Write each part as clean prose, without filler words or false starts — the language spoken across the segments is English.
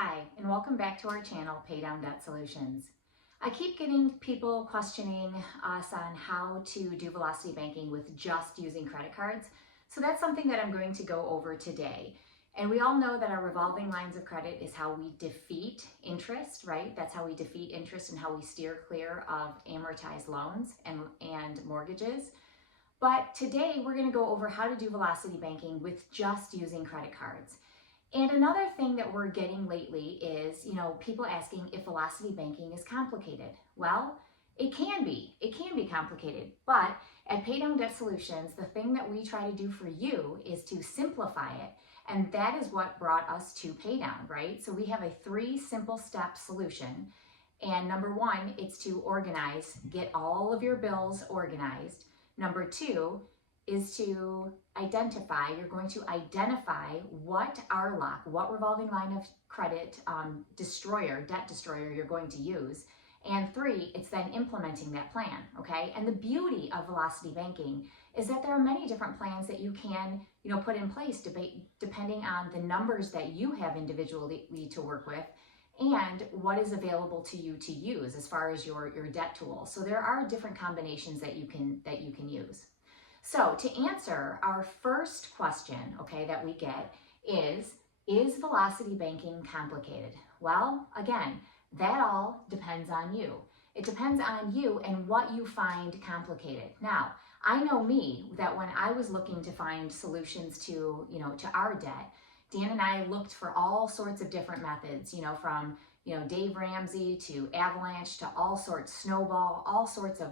Hi, and welcome back to our channel, Pay Down Debt Solutions. I keep getting people questioning us on how to do velocity banking with just using credit cards. So that's something that I'm going to go over today. And we all know that our revolving lines of credit is how we defeat interest, right? That's how we defeat interest and how we steer clear of amortized loans and mortgages. But today we're going to go over how to do velocity banking with just using credit cards. And another thing that we're getting lately is, people asking if velocity banking is complicated. Well, it can be. It can be complicated. But at Pay Down Debt Solutions, the thing that we try to do for you is to simplify it. And that is what brought us to Pay Down, right? So we have a 3 simple step solution. And number 1, it's to organize, get all of your bills organized. Number 2 is to identify, you're going to identify what RLOC, what revolving line of credit debt destroyer you're going to use. And 3, it's then implementing that plan, okay? And the beauty of velocity banking is that there are many different plans that you can, put in place depending on the numbers that you have individually to work with and what is available to you to use as far as your debt tools. So there are different combinations that you can use. So to answer our first question, okay, that we get is velocity banking complicated? Well, again, that all depends on you. It depends on you and what you find complicated. Now, I know me, that when I was looking to find solutions to our debt, Dan and I looked for all sorts of different methods, from Dave Ramsey to Avalanche to all sorts, Snowball, all sorts of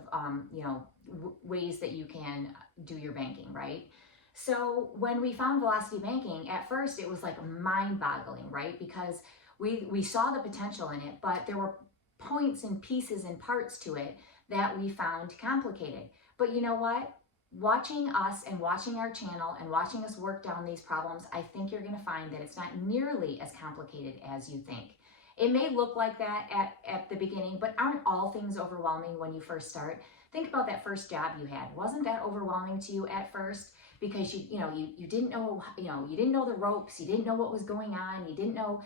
ways that you can do your banking, right? So when we found velocity banking, at first it was like mind-boggling, right? Because we saw the potential in it, but there were points and pieces and parts to it that we found complicated. But you know what? Watching us and watching our channel and watching us work down these problems, I think you're going to find that it's not nearly as complicated as you think. It may look like that at the beginning, but aren't all things overwhelming when you first start? Think about that first job you had. Wasn't that overwhelming to you at first? Because you didn't know, you didn't know the ropes, you didn't know what was going on, you didn't know,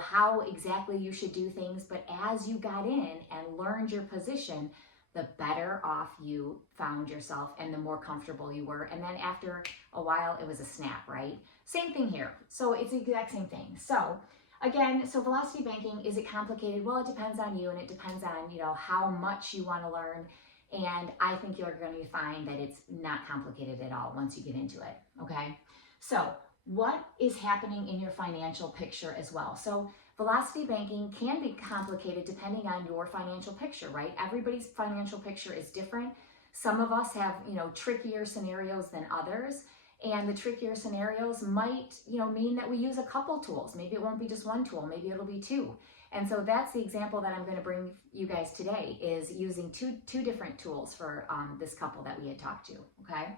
how exactly you should do things. But as you got in and learned your position, the better off you found yourself and the more comfortable you were. And then after a while, it was a snap, right? Same thing here. So it's the exact same thing. So again, velocity banking, is it complicated? Well, it depends on you and it depends on, how much you want to learn. And I think you're going to find that it's not complicated at all once you get into it, okay? So what is happening in your financial picture as well? So velocity banking can be complicated depending on your financial picture, right? Everybody's financial picture is different. Some of us have, trickier scenarios than others. And the trickier scenarios might, mean that we use a couple tools. Maybe it won't be just one tool, maybe it'll be 2. And so that's the example that I'm going to bring you guys today, is using two different tools for this couple that we had talked to, okay?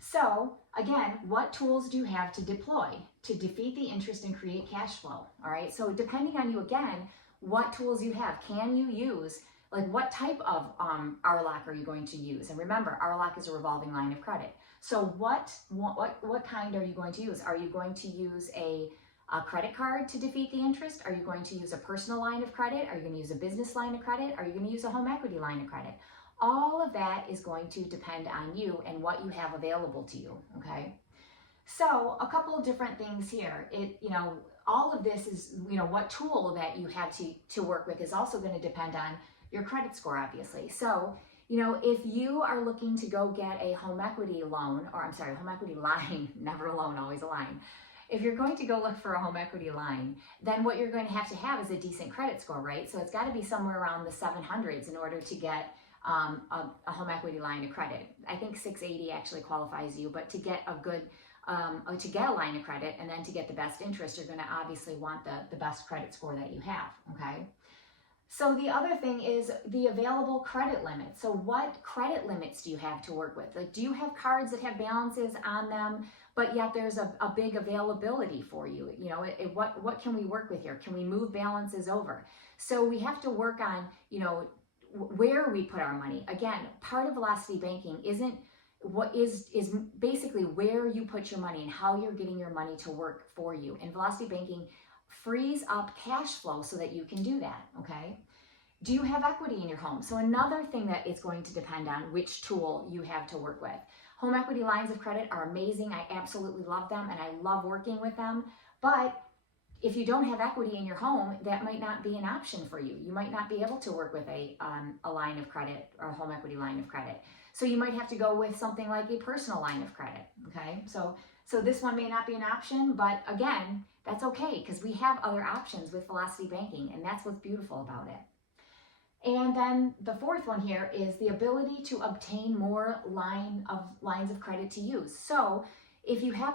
So again, what tools do you have to deploy to defeat the interest and create cash flow, all right? So depending on you, again, what tools you have, can you use, like what type of RLOC are you going to use? And remember, RLOC is a revolving line of credit. So what kind are you going to use? Are you going to use a credit card to defeat the interest? Are you going to use a personal line of credit? Are you going to use a business line of credit? Are you going to use a home equity line of credit? All of that is going to depend on you and what you have available to you, okay? So a couple of different things here. All of this is, what tool that you have to work with is also going to depend on your credit score, obviously. So, if you are looking to go get a home equity loan, home equity line, never a loan, always a line. If you're going to go look for a home equity line, then what you're going to have is a decent credit score, right? So it's got to be somewhere around the 700s in order to get a home equity line of credit. I think 680 actually qualifies you, but to get a good, to get a line of credit and then to get the best interest, you're going to obviously want the best credit score that you have, okay? So the other thing is the available credit limit. So what credit limits do you have to work with? Like, do you have cards that have balances on them, but yet there's a big availability for you? What can we work with here? Can we move balances over? So we have to work on, where we put our money. Again, part of velocity banking isn't what is basically where you put your money and how you're getting your money to work for you. And velocity banking frees up cash flow so that you can do that, okay? Do you have equity in your home? So another thing that it's going to depend on which tool you have to work with. Home equity lines of credit are amazing. I absolutely love them and I love working with them. But if you don't have equity in your home, that might not be an option for you. You might not be able to work with a line of credit or a home equity line of credit. So you might have to go with something like a personal line of credit, okay? So this one may not be an option, but again, that's okay because we have other options with Velocity Banking, and that's what's beautiful about it. And then the fourth one here is the ability to obtain more lines of credit to use. So if you have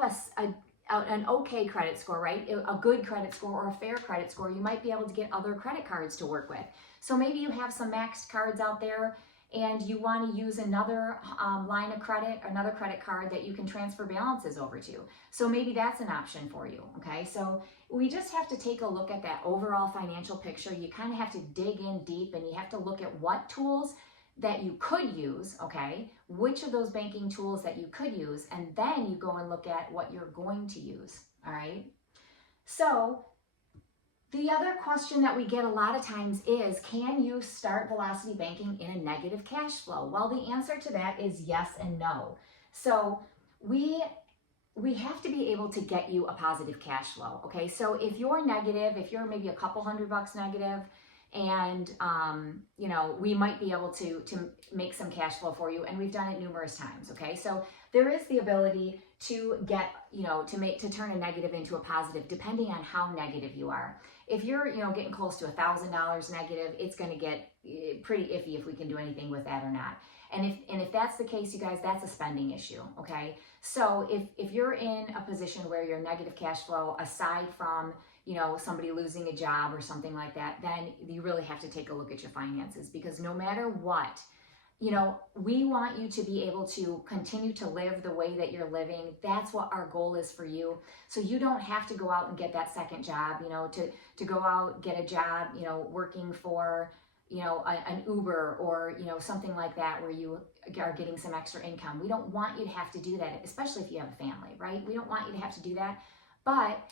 an okay credit score, right, a good credit score or a fair credit score, you might be able to get other credit cards to work with. So maybe you have some maxed cards out there and you want to use another line of credit, another credit card that you can transfer balances over to. So maybe that's an option for you, okay? So we just have to take a look at that overall financial picture. You kind of have to dig in deep and you have to look at what tools that you could use, okay? Which of those banking tools that you could use, and then you go and look at what you're going to use, all right? So the other question that we get a lot of times is, can you start Velocity Banking in a negative cash flow? Well, the answer to that is yes and no. So we have to be able to get you a positive cash flow, okay? So if you're negative, if you're maybe a couple $100 negative, and you know, we might be able to make some cash flow for you, and we've done it numerous times, okay? So there is the ability to get, you know, to turn a negative into a positive depending on how negative you are. If you're, you know, getting close to $1,000 negative, it's going to get pretty iffy if we can do anything with that or not. And if that's the case, you guys, that's a spending issue, okay? So if you're in a position where you're negative cash flow, aside from, you know, somebody losing a job or something like that, then you really have to take a look at your finances, because no matter what, you know, we want you to be able to continue to live the way that you're living. That's what our goal is for you. So you don't have to go out and get that second job, you know, to go out, get a job, you know, working for, you know, an Uber or, you know, something like that where you are getting some extra income. We don't want you to have to do that, especially if you have a family, right? We don't want you to have to do that. But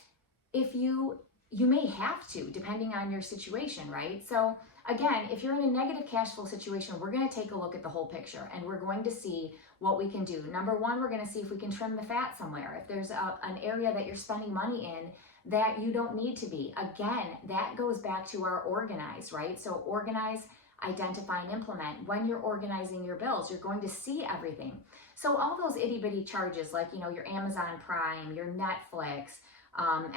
if you may have to, depending on your situation, right? So again, if you're in a negative cash flow situation, we're going to take a look at the whole picture and we're going to see what we can do. Number one, we're going to see if we can trim the fat somewhere. If there's an area that you're spending money in that you don't need to be. Again, that goes back to our organize, right? So organize, identify, and implement. When you're organizing your bills, you're going to see everything. So all those itty bitty charges, like, you know, your Amazon Prime, your Netflix,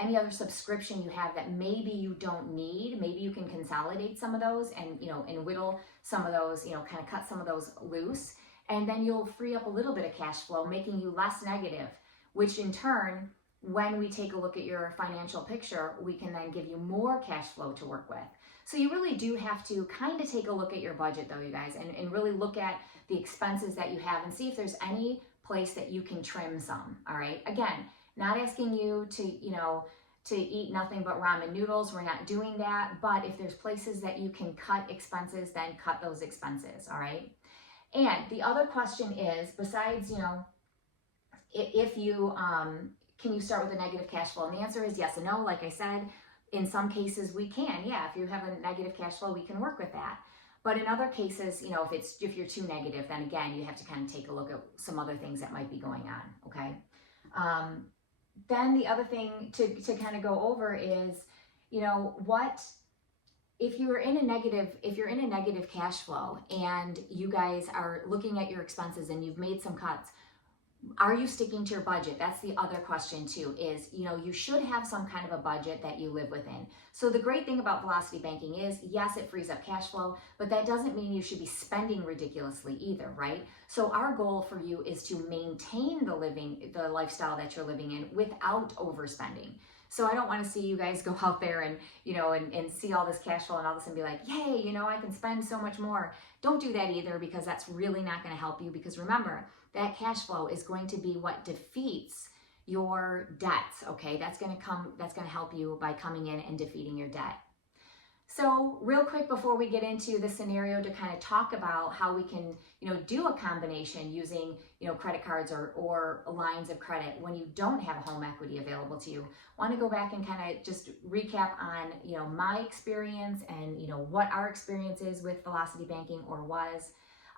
any other subscription you have that maybe you don't need, maybe you can consolidate some of those and, you know, and whittle some of those, you know, kind of cut some of those loose. And then you'll free up a little bit of cash flow, making you less negative, which in turn, when we take a look at your financial picture, we can then give you more cash flow to work with. So you really do have to kind of take a look at your budget though, you guys, and really look at the expenses that you have and see if there's any place that you can trim some, all right? Again, not asking you to, you know, to eat nothing but ramen noodles. We're not doing that. But if there's places that you can cut expenses, then cut those expenses, all right? And the other question is, besides, you know, if you, can you start with a negative cash flow? And the answer is yes and no. Like I said, in some cases we can. Yeah, if you have a negative cash flow, we can work with that. But in other cases, you know, if you're too negative, then again, you have to kind of take a look at some other things that might be going on, okay? Then the other thing to kind of go over is, you know, what if you're in a negative cash flow and you guys are looking at your expenses and you've made some cuts, are you sticking to your budget? That's the other question too, is, you know, you should have some kind of a budget that you live within. So the great thing about Velocity Banking is, yes, it frees up cash flow, but that doesn't mean you should be spending ridiculously either, right? So our goal for you is to maintain the lifestyle that you're living in without overspending. So I don't want to see you guys go out there and, you know, and see all this cash flow and all this and be like, yay, you know, I can spend so much more. Don't do that either, because that's really not going to help you, because remember, that cash flow is going to be what defeats your debts, okay? That's going to help you by coming in and defeating your debt. So real quick before we get into the scenario to kind of talk about how we can, do a combination using, credit cards or lines of credit when you don't have home equity available to you, want to go back and kind of just recap on, my experience and, what our experience is with Velocity Banking or was.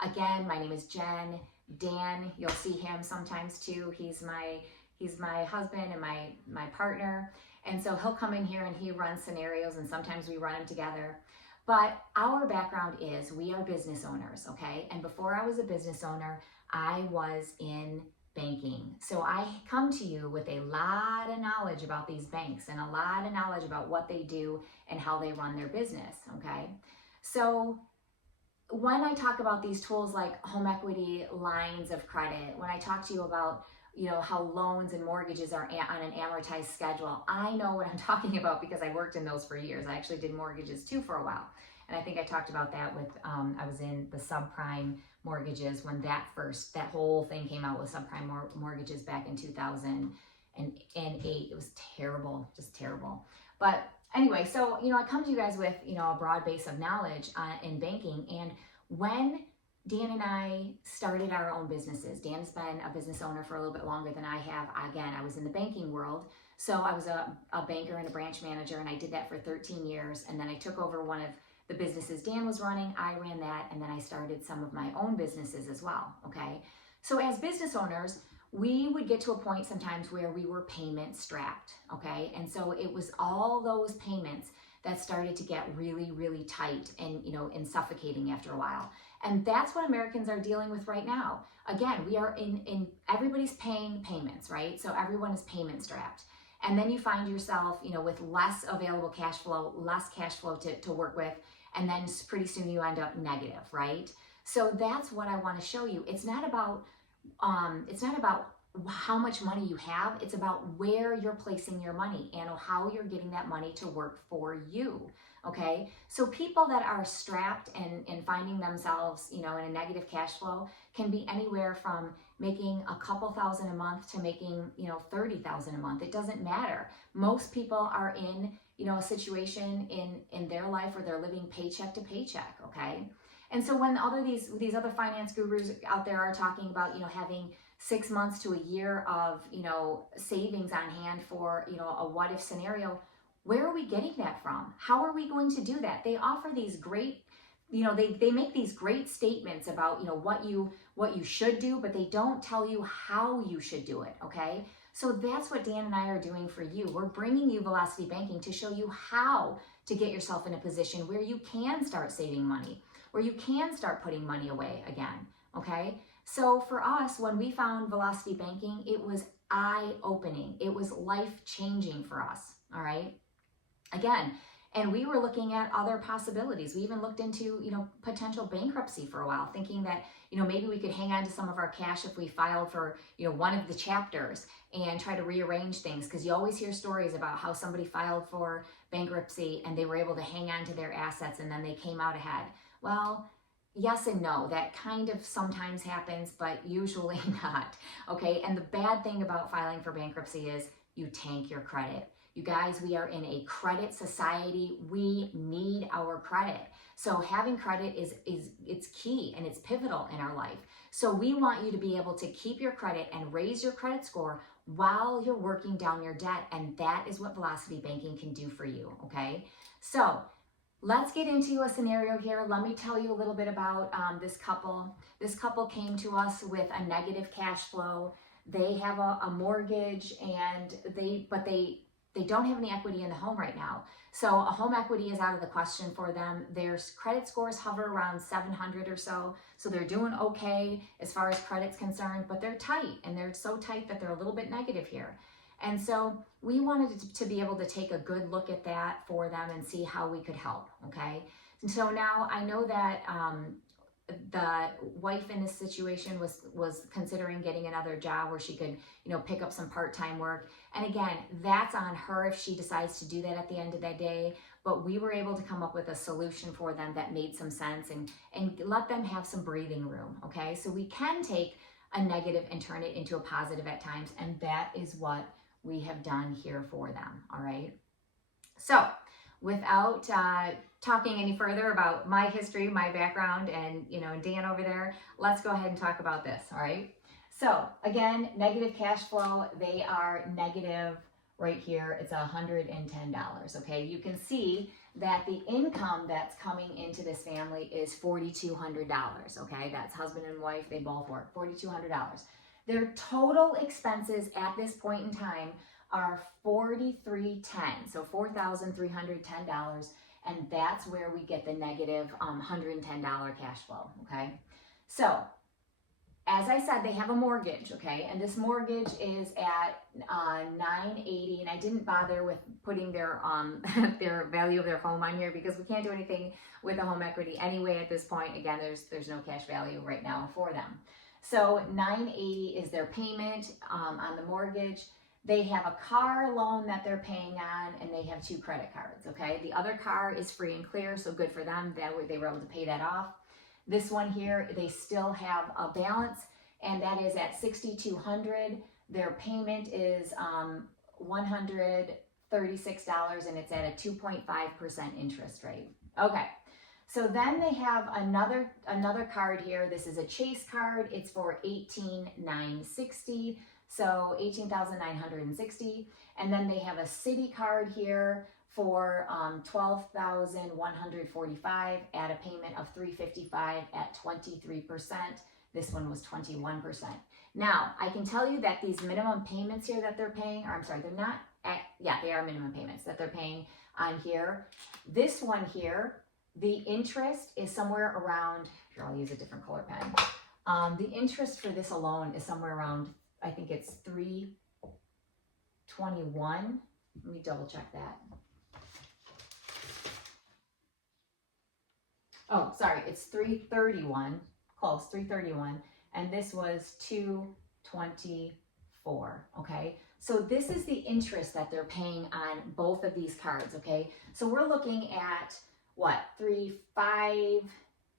Again, my name is Jen. Dan, you'll see him sometimes too. He's my husband and my partner. And so he'll come in here and he runs scenarios, and sometimes we run them together. But our background is we are business owners, okay? And before I was a business owner, I was in banking. So I come to you with a lot of knowledge about these banks and a lot of knowledge about what they do and how they run their business, okay? So when I talk about these tools like home equity lines of credit, when I talk to you about how loans and mortgages are on an amortized schedule, I know what I'm talking about because I worked in those for years. I actually did mortgages too for a while. And I think I talked about that with, I was in the subprime mortgages when that whole thing came out with subprime mortgages back in 2008. It was terrible, just terrible. But anyway, so, I come to you guys with, a broad base of knowledge in banking. And when Dan and I started our own businesses. Dan's been a business owner for a little bit longer than I have. Again, I was in the banking world. So I was a banker and a branch manager, and I did that for 13 years. And then I took over one of the businesses Dan was running. I ran that, and then I started some of my own businesses as well, okay? So as business owners, we would get to a point sometimes where we were payment strapped, okay? And so it was all those payments that started to get really, really tight and, and suffocating after a while. And that's what Americans are dealing with right now. Again, we are in everybody's paying payments, right? So everyone is payment strapped. And then you find yourself, with less available cash flow, less cash flow to work with, and then pretty soon you end up negative, right? So that's what I want to show you. It's not about how much money you have. It's about where you're placing your money and how you're getting that money to work for you. Okay, so people that are strapped and finding themselves, in a negative cash flow can be anywhere from making a couple thousand a month to making, 30,000 a month. It doesn't matter. Most people are in, a situation in their life where they're living paycheck to paycheck. Okay, and so when these other finance gurus out there are talking about, having 6 months to a year of, savings on hand for, a what if scenario, where are we getting that from? How are we going to do that? They offer these great, they make these great statements about, what you should do, but they don't tell you how you should do it, okay? So that's what Dan and I are doing for you. We're bringing you Velocity Banking to show you how to get yourself in a position where you can start saving money, where you can start putting money away again, okay? So for us, when we found Velocity Banking, it was eye-opening. It was life-changing for us, all right? Again, and we were looking at other possibilities. We even looked into, potential bankruptcy for a while, thinking that, maybe we could hang on to some of our cash if we filed for, one of the chapters and try to rearrange things. Because you always hear stories about how somebody filed for bankruptcy and they were able to hang on to their assets and then they came out ahead. Well, yes and no, that kind of sometimes happens, but usually not, okay? And the bad thing about filing for bankruptcy is you tank your credit. You guys, we are in a credit society. We need our credit. So having credit it's key and it's pivotal in our life. So we want you to be able to keep your credit and raise your credit score while you're working down your debt. And that is what Velocity Banking can do for you, okay? So let's get into a scenario here. Let me tell you a little bit about this couple. This couple came to us with a negative cash flow. They have a mortgage and they don't have any equity in the home right now. So a home equity is out of the question for them. Their credit scores hover around 700 or so. So they're doing okay as far as credit's concerned, but they're tight, and they're so tight that they're a little bit negative here. And so we wanted to be able to take a good look at that for them and see how we could help, okay? And so now I know that the wife in this situation was considering getting another job where she could, pick up some part-time work. And again, that's on her if she decides to do that at the end of that day. But we were able to come up with a solution for them that made some sense and let them have some breathing room, okay? So we can take a negative and turn it into a positive at times, and that is what we have done here for them, all right? So without talking any further about my history, my background, and Dan over there, let's go ahead and talk about this, all right? So again, negative cash flow, they are negative right here. It's $110, okay? You can see that the income that's coming into this family is $4,200, okay? That's husband and wife, they both work, $4,200. Their total expenses at this point in time are $4,310, so $4,310, and that's where we get the negative $110 cash flow, okay? So, as I said, they have a mortgage, okay? And this mortgage is at $980, and I didn't bother with putting their their value of their home on here because we can't do anything with the home equity anyway at this point. Again, there's no cash value right now for them. So $980 is their payment on the mortgage. They have a car loan that they're paying on, and they have 2 credit cards, okay? The other car is free and clear, so good for them. That way they were able to pay that off. This one here, they still have a balance, and that is at $6,200. Their payment is $136, and it's at a 2.5% interest rate. Okay. So then they have another card here. This is a Chase card. It's for $18,960. So $18,960. And then they have a Citi card here for $12,145 at a payment of $355 at 23%. This one was 21%. Now, I can tell you that these minimum payments here that they're paying, or I'm sorry, they're not, they are minimum payments that they're paying on here. This one here, the interest is somewhere around, here I'll use a different color pen. The interest for this alone is somewhere around, I think it's $321. Let me double check that. Oh, sorry, it's $331, close, $331, and this was $224, okay? So this is the interest that they're paying on both of these cards, okay? So we're looking at what,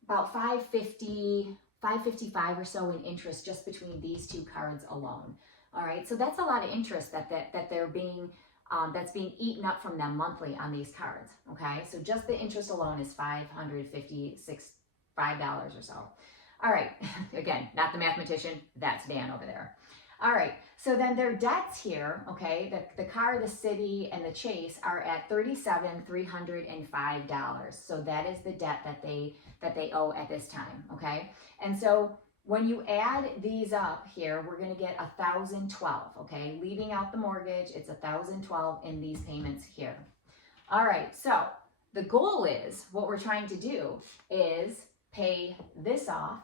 about $555 or so in interest just between these 2 cards alone. All right, so that's a lot of interest that they're being that's being eaten up from them monthly on these cards. Okay, so just the interest alone is $555 or so. All right, again, not the mathematician, that's Dan over there. All right, so then their debts here, okay, the car, the Citi, and the Chase are at $37,305. So that is the debt that they owe at this time, okay? And so when you add these up here, we're gonna get $1,012, okay? Leaving out the mortgage, it's $1,012 in these payments here. All right, so the goal is, what we're trying to do is pay this off,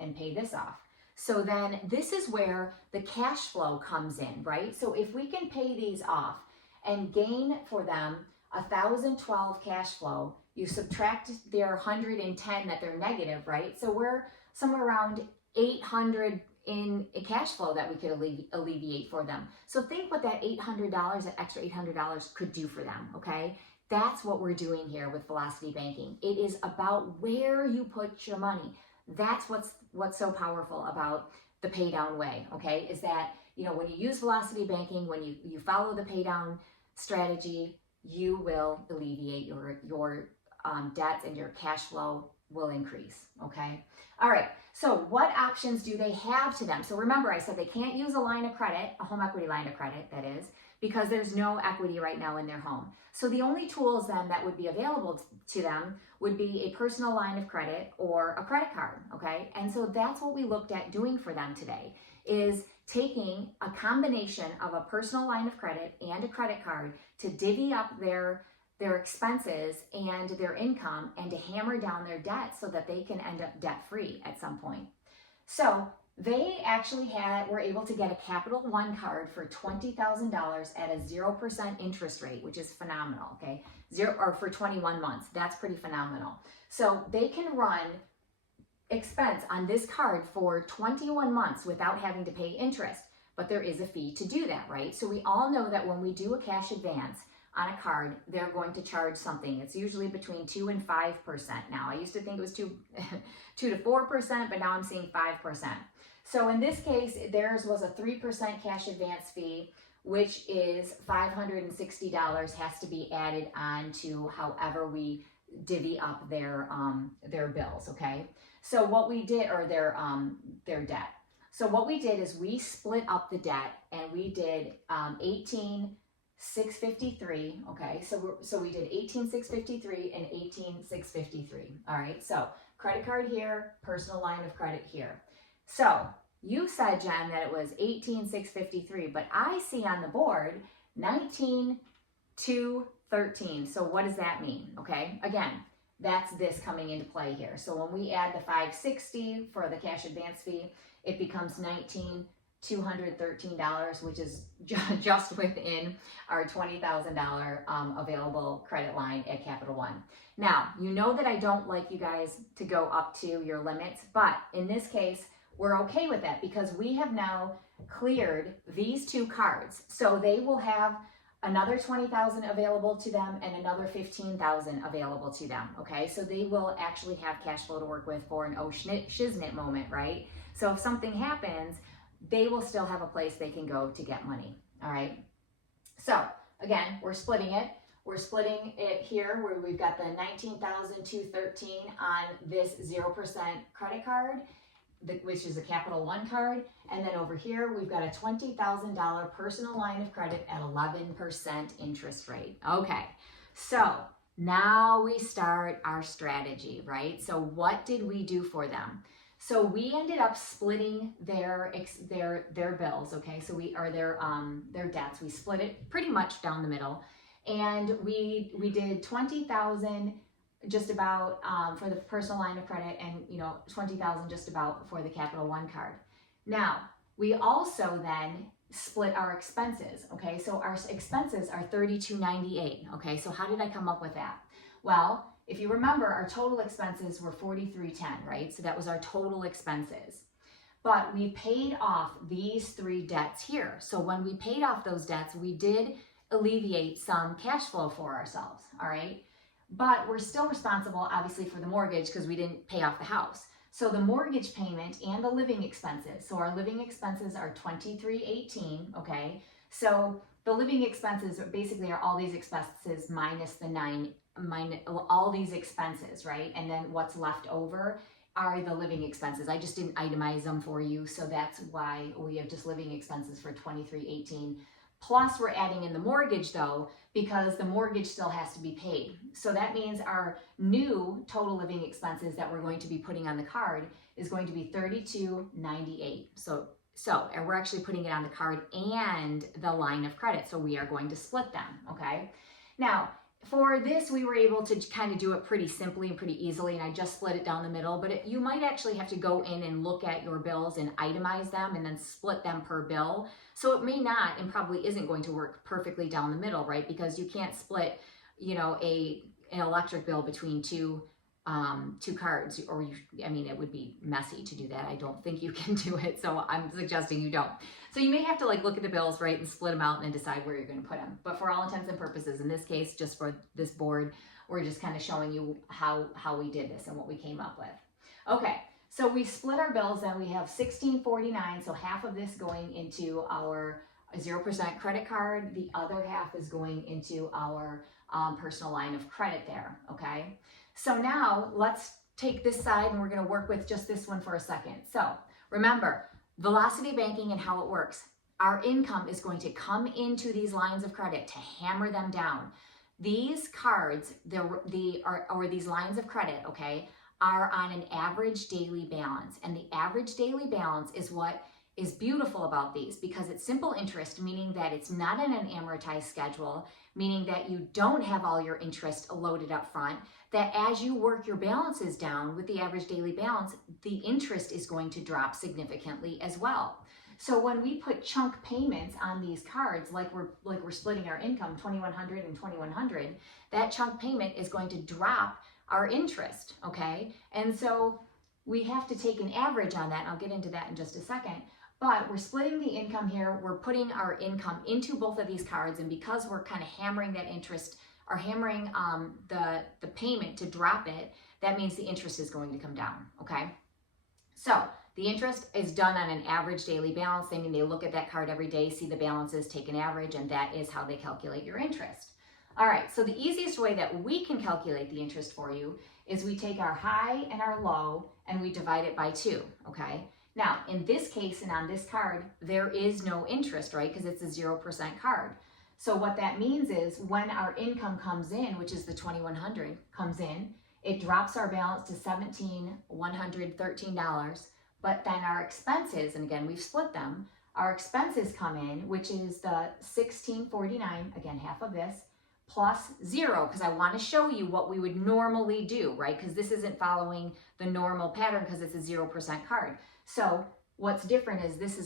and pay this off. So then this is where the cash flow comes in, right? So if we can pay these off and gain for them $1,012 cash flow, you subtract their 110 that they're negative, right? So we're somewhere around 800 in cash flow that we could alleviate for them. So think what that $800, that extra $800 could do for them, okay? That's what we're doing here with Velocity Banking. It is about where you put your money. That's what's so powerful about the pay down way, okay? Is that, when you use Velocity Banking, when you follow the pay down strategy, you will alleviate your debts, and your cash flow will increase, okay? All right, so what options do they have to them? So remember, I said they can't use a line of credit, a home equity line of credit, that is, because there's no equity right now in their home. So the only tools then that would be available to them would be a personal line of credit or a credit card, okay? And so that's what we looked at doing for them today, is taking a combination of a personal line of credit and a credit card to divvy up their expenses and their income and to hammer down their debt so that they can end up debt-free at some point. So they actually were able to get a Capital One card for $20,000 at a 0% interest rate, which is phenomenal, okay? For 21 months, that's pretty phenomenal. So they can run expense on this card for 21 months without having to pay interest, but there is a fee to do that, right? So we all know that when we do a cash advance on a card, they're going to charge something. It's usually between 2 and 5% now. I used to think it was 2 to 4%, but now I'm seeing 5%. So in this case, theirs was a 3% cash advance fee, which is $560 has to be added on to however we divvy up their bills, okay? So what we did, or their debt. So what we did is we split up the debt, and we did 18,653. Okay, so we did 18,653 and 18,653. All right, so credit card here, personal line of credit here. So you said, Jen, that it was 18,653, but I see on the board 19,213. So what does that mean? Okay, again, that's this coming into play here. So when we add the 560 for the cash advance fee, it becomes $19,213, which is just within our $20,000 available credit line at Capital One. Now, you know that I don't like you guys to go up to your limits, but in this case, we're okay with that because we have now cleared these two cards. So they will have another $20,000 available to them and another $15,000 available to them, okay? So they will actually have cash flow to work with for an oh shiznit moment, right? So if something happens, they will still have a place they can go to get money, all right? So again, we're splitting it. We're splitting it here where we've got the $19,213 on this 0% credit card, which is a Capital One card. And then over here, we've got a $20,000 personal line of credit at 11% interest rate. Okay, so now we start our strategy, right? So what did we do for them? So we ended up splitting their bills, okay? So their debts. We split it pretty much down the middle, and we did $20,000 just about for the personal line of credit, and $20,000 just about for the Capital One card. Now we also then split our expenses, okay? So our expenses are $32.98, okay? So how did I come up with that? Well, if you remember, our total expenses were $43.10, right? So that was our total expenses. But we paid off these three debts here. So when we paid off those debts, we did alleviate some cash flow for ourselves, all right? But we're still responsible, obviously, for the mortgage because we didn't pay off the house. So the mortgage payment and the living expenses. So our living expenses are $23.18, okay? So the living expenses basically are all these expenses minus all these expenses, right? And then what's left over are the living expenses. I just didn't itemize them for you, so that's why we have just living expenses for $23.18. Plus we're adding in the mortgage though, because the mortgage still has to be paid. So that means our new total living expenses that we're going to be putting on the card is going to be $32.98. So and we're actually putting it on the card and the line of credit. So we are going to split them, okay? Now, for this, we were able to kind of do it pretty simply and pretty easily, and I just split it down the middle, but you might actually have to go in and look at your bills and itemize them and then split them per bill. So it may not and probably isn't going to work perfectly down the middle, right? Because you can't split, an electric bill between two cards, or it would be messy to do that. I don't think you can do it, so I'm suggesting you don't. So you may have to look at the bills, right, and split them out and then decide where you're going to put them. But for all intents and purposes, in this case, just for this board, we're just kind of showing you how we did this and what we came up with. Okay, so we split our bills, and we have $16.49, so half of this going into our 0% credit card, the other half is going into our personal line of credit there, okay? So now let's take this side and we're going to work with just this one for a second. So remember, velocity banking and how it works. Our income is going to come into these lines of credit to hammer them down. These cards, or these lines of credit, okay, are on an average daily balance. And the average daily balance is what is beautiful about these, because it's simple interest, meaning that it's not in an amortized schedule, meaning that you don't have all your interest loaded up front, that as you work your balances down with the average daily balance, the interest is going to drop significantly as well. So when we put chunk payments on these cards, like we're splitting our income, $2,100 and $2,100, that chunk payment is going to drop our interest, okay? And so we have to take an average on that, and I'll get into that in just a second. But we're splitting the income here. We're putting our income into both of these cards, and because we're kind of hammering that interest, or hammering the payment to drop it, that means the interest is going to come down, okay? So the interest is done on an average daily balance. I mean, they look at that card every day, see the balances, take an average, and that is how they calculate your interest. All right, so the easiest way that we can calculate the interest for you is we take our high and our low and we divide it by 2, okay? Now, in this case and on this card, there is no interest, right? Because it's a 0% card. So what that means is when our income comes in, which is the $2,100 comes in, it drops our balance to $17,113, but then our expenses, and again, we've split them, our expenses come in, which is the $1,649, again, half of this, plus 0, because I want to show you what we would normally do, right? Because this isn't following the normal pattern because it's a 0% card. So what's different is this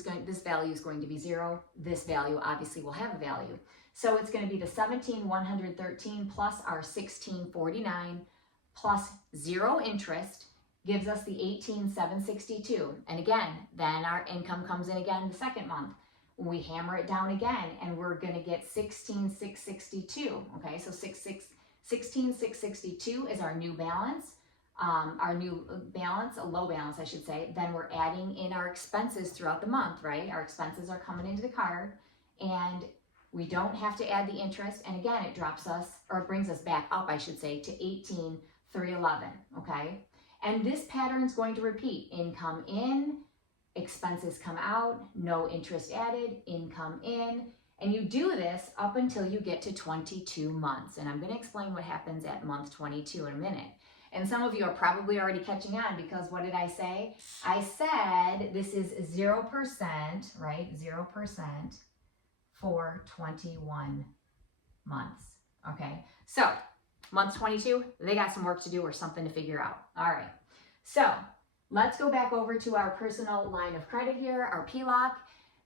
value is going to be 0. This value obviously will have a value. So it's going to be the $17,113 plus our $1,649 plus 0 interest gives us the $18,762. And again, then our income comes in again the second month. We hammer it down again and we're going to get $16,662. Okay, so $16,662 is our new balance. Our new balance, a low balance, I should say. Then we're adding in our expenses throughout the month, right? Our expenses are coming into the card and we don't have to add the interest. And again, it drops us, or it brings us back up, I should say, to $18,311, okay? And this pattern is going to repeat. Income in, expenses come out, no interest added, income in, and you do this up until you get to 22 months. And I'm going to explain what happens at month 22 in a minute. And some of you are probably already catching on because what did I say? I said this is 0%, right? 0% for 21 months, okay? So month 22, they got some work to do or something to figure out. All right, so let's go back over to our personal line of credit here, our PLOC.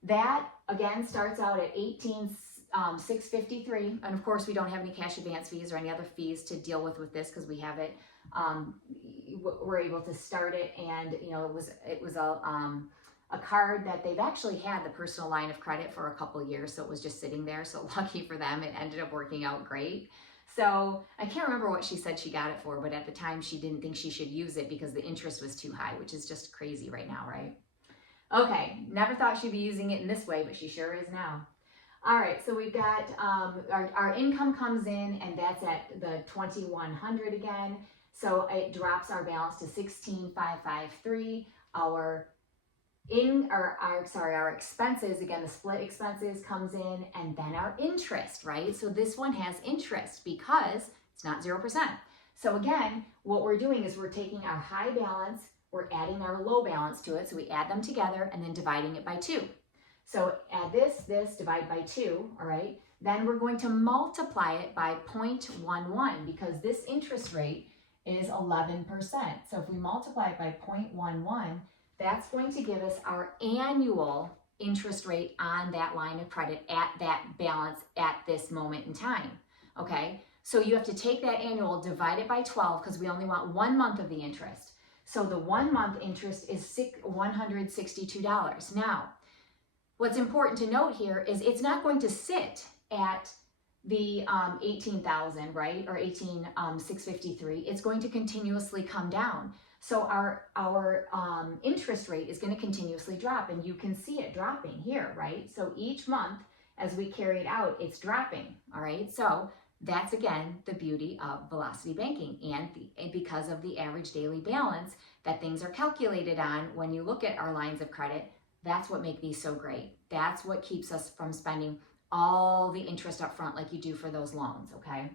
That, again, starts out at $18,653. And of course, we don't have any cash advance fees or any other fees to deal with this because we have it. We're able to start it, and you know, it was a card that they've actually had the personal line of credit for a couple of years, so it was just sitting there. So lucky for them, it ended up working out great. So I can't remember what she said she got it for, but at the time she didn't think she should use it because the interest was too high, which is just crazy right now, right? Okay, never thought she'd be using it in this way, but she sure is now. All right, so we've got our income comes in, and that's at the $2,100 again. So it drops our balance to $16,553. Our expenses, again, the split expenses comes in, and then our interest, right? So this one has interest because it's not 0%. So again, what we're doing is we're taking our high balance, we're adding our low balance to it. So we add them together and then dividing it by 2. So add this, divide by 2, all right? Then we're going to multiply it by 0.11 because this interest rate is 11%. So if we multiply it by 0.11, that's going to give us our annual interest rate on that line of credit at that balance at this moment in time, okay? So you have to take that annual, divide it by 12 because we only want 1 month of the interest. So the 1 month interest is $162. Now, what's important to note here is it's not going to sit at the 18,000, right, or 18,653. It's going to continuously come down. So our interest rate is going to continuously drop, and you can see it dropping here, right? So each month as we carry it out, it's dropping, all right? So that's, again, the beauty of velocity banking, and because of the average daily balance that things are calculated on when you look at our lines of credit, that's what makes these so great. That's what keeps us from spending all the interest up front like you do for those loans, okay?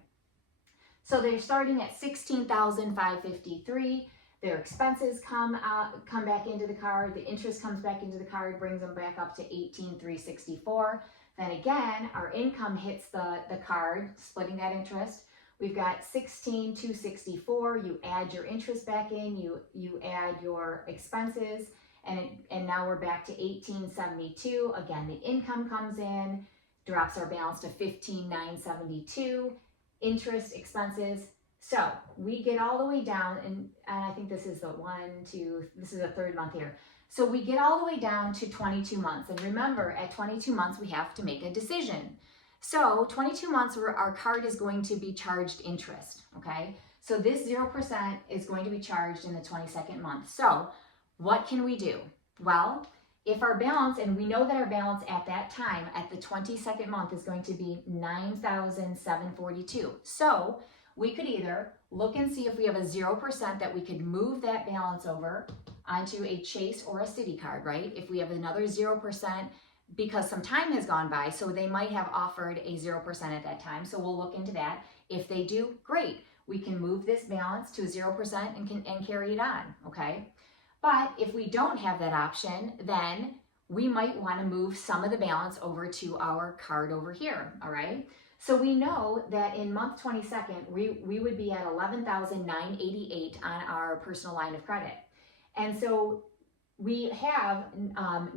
So they're starting at $16,553. Their expenses come back into the card. The interest comes back into the card, brings them back up to $18,364. Then again, our income hits the card, splitting that interest. We've got $16,264. You add your interest back in. You add your expenses, and now we're back to $18,772. Again, the income comes in, drops our balance to $15,972. Interest, expenses. So we get all the way down, and I think this is this is the third month here. So we get all the way down to 22 months. And remember, at 22 months, we have to make a decision. So 22 months, our card is going to be charged interest, okay? So this 0% is going to be charged in the 22nd month. So what can we do? Well, if our balance, and we know that our balance at that time, at the 22nd month, is going to be $9,742. So we could either look and see if we have a 0% that we could move that balance over onto a Chase or a Citi card, right? If we have another 0%, because some time has gone by, so they might have offered a 0% at that time. So we'll look into that. If they do, great. We can move this balance to 0% and carry it on, okay? But if we don't have that option, then we might want to move some of the balance over to our card over here, all right? So we know that in month 22nd, we would be at $11,988 on our personal line of credit. And so we have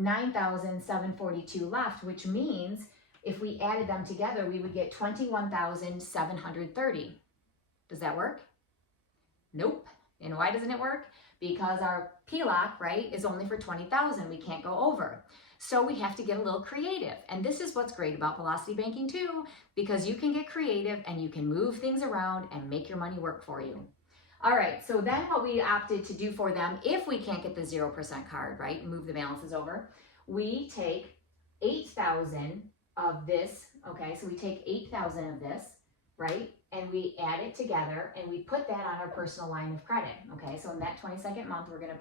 $9,742 left, which means if we added them together, we would get $21,730. Does that work? Nope. And why doesn't it work? Because our PLOC, right, is only for $20,000. We can't go over. So we have to get a little creative. And this is what's great about velocity banking too, because you can get creative and you can move things around and make your money work for you. All right, so then what we opted to do for them, if we can't get the 0% card, right, move the balances over, we take 8,000 of this, okay, so we take 8,000 of this, right, and we add it together and we put that on our personal line of credit, okay, so in that 22nd month, we're gonna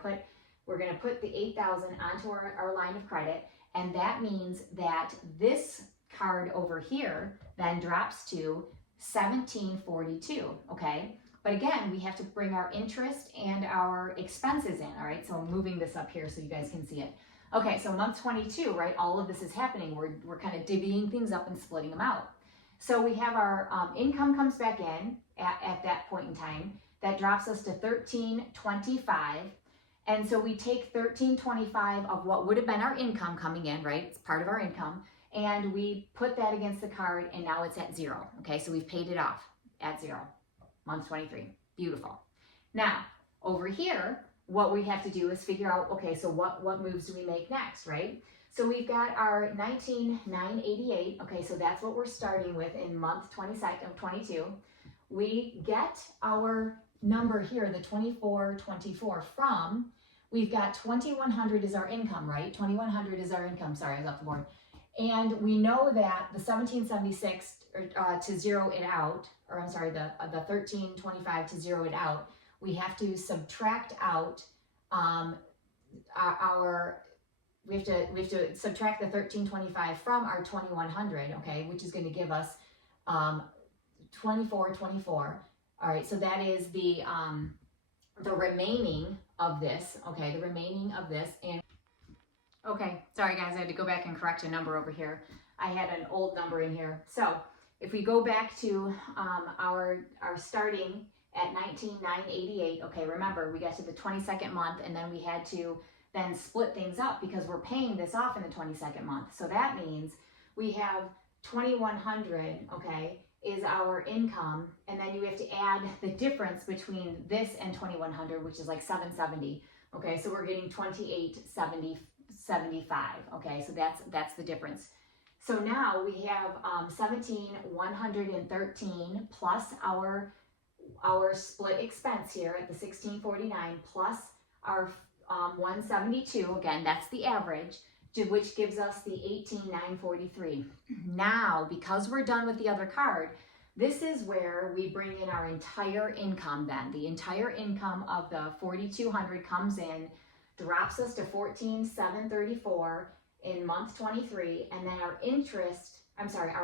put the 8,000 onto our line of credit, and that means that this card over here then drops to $1,742, okay? But again, we have to bring our interest and our expenses in, all right? So I'm moving this up here so you guys can see it. Okay, so month 22, right? All of this is happening. We're kind of divvying things up and splitting them out. So we have our income comes back in at that point in time. That drops us to $1,325. And so we take $1,325 of what would have been our income coming in, right? It's part of our income. And we put that against the card, and now it's at 0. Okay, so we've paid it off at 0. Month 23. Beautiful. Now, over here, what we have to do is figure out, okay, so what moves do we make next, right? So we've got our $19,988. Okay, so that's what we're starting with in month 22. We get our number here, the 2424 from, we've got 2,100 is our income, right? 2,100 is our income. Sorry, I was off the board. And we know that the 1776 to zero it out, or I'm sorry, the 1325 to zero it out, we have to subtract out we have to subtract the 1325 from our 2100, okay, which is going to give us 2424. All right, so that is the remaining of this, okay, the remaining of this. And okay, sorry guys, I had to go back and correct a number over here. I had an old number in here. So if we go back to our starting at 19,988, okay, remember we got to the 22nd month and then we had to then split things up because we're paying this off in the 22nd month. So that means we have 2,100, okay, is our income, and then you have to add the difference between this and 2,100, which is like 770. Okay, so we're getting 2,875. Okay, so that's the difference. So now we have 17,113 plus our split expense here at the 1649 plus our 172. Again, that's the average, which gives us the 18,943. Now, because we're done with the other card, this is where we bring in our entire income then. The entire income of the 4,200 comes in, drops us to 14,734 in month 23, and then our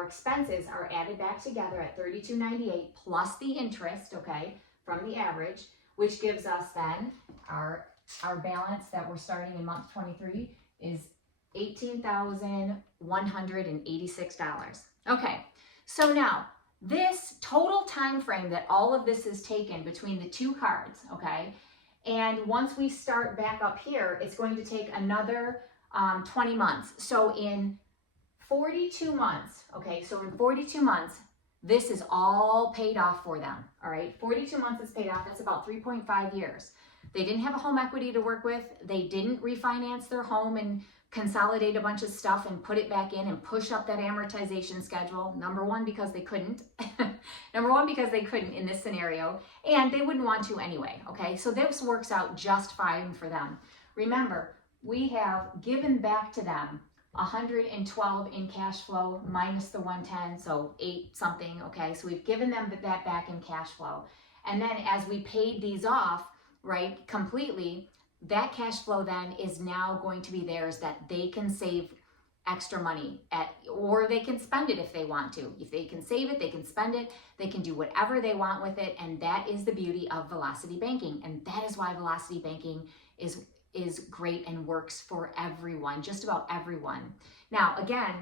expenses are added back together at 3,298 plus the interest, okay, from the average, which gives us then our balance that we're starting in month 23 is $18,186. Okay, so now this total time frame that all of this is taken between the two cards, okay, and once we start back up here, it's going to take another 20 months. So in 42 months, okay, so in 42 months, this is all paid off for them, all right? 42 months is paid off. That's about 3.5 years. They didn't have a home equity to work with. They didn't refinance their home and consolidate a bunch of stuff and put it back in and push up that amortization schedule. Number one, because they couldn't. Number one, because they couldn't in this scenario, and they wouldn't want to anyway, okay? So this works out just fine for them. Remember, we have given back to them 112 in cash flow minus the 110, so 8 something, okay? So we've given them that back in cash flow. And then as we paid these off, right, completely, that cash flow then is now going to be theirs, that they can save extra money or they can spend it if they want to. If they can save it, they can spend it, they can do whatever they want with it. And that is the beauty of velocity banking. And that is why velocity banking is great and works for everyone, just about everyone. Now, again,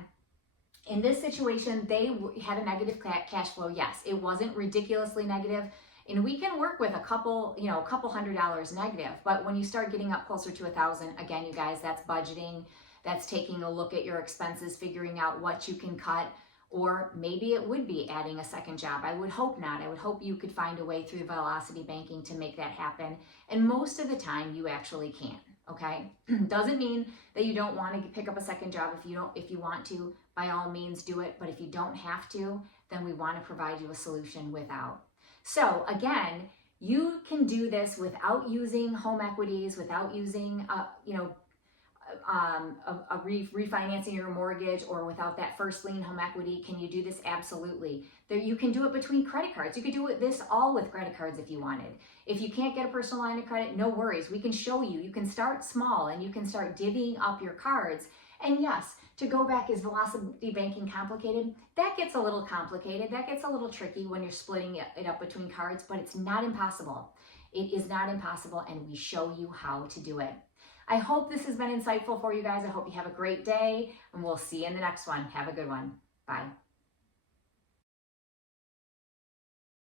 in this situation, they had a negative cash flow. Yes, it wasn't ridiculously negative. And we can work with a couple $100 negative. But when you start getting up closer to 1,000, again, you guys, that's budgeting. That's taking a look at your expenses, figuring out what you can cut, or maybe it would be adding a second job. I would hope not. I would hope you could find a way through velocity banking to make that happen. And most of the time you actually can, okay? Doesn't mean that you don't want to pick up a second job. If you want to, by all means do it. But if you don't have to, then we want to provide you a solution without. So again, you can do this without using home equities, without using, refinancing your mortgage, or without that first lien home equity. Can you do this? Absolutely. You can do it between credit cards. You could do this all with credit cards if you wanted. If you can't get a personal line of credit, no worries. We can show you. You can start small and you can start divvying up your cards. And yes, to go back, is velocity banking complicated? That gets a little complicated. That gets a little tricky when you're splitting it up between cards, but it's not impossible. It is not impossible, and we show you how to do it. I hope this has been insightful for you guys. I hope you have a great day, and we'll see you in the next one. Have a good one. Bye.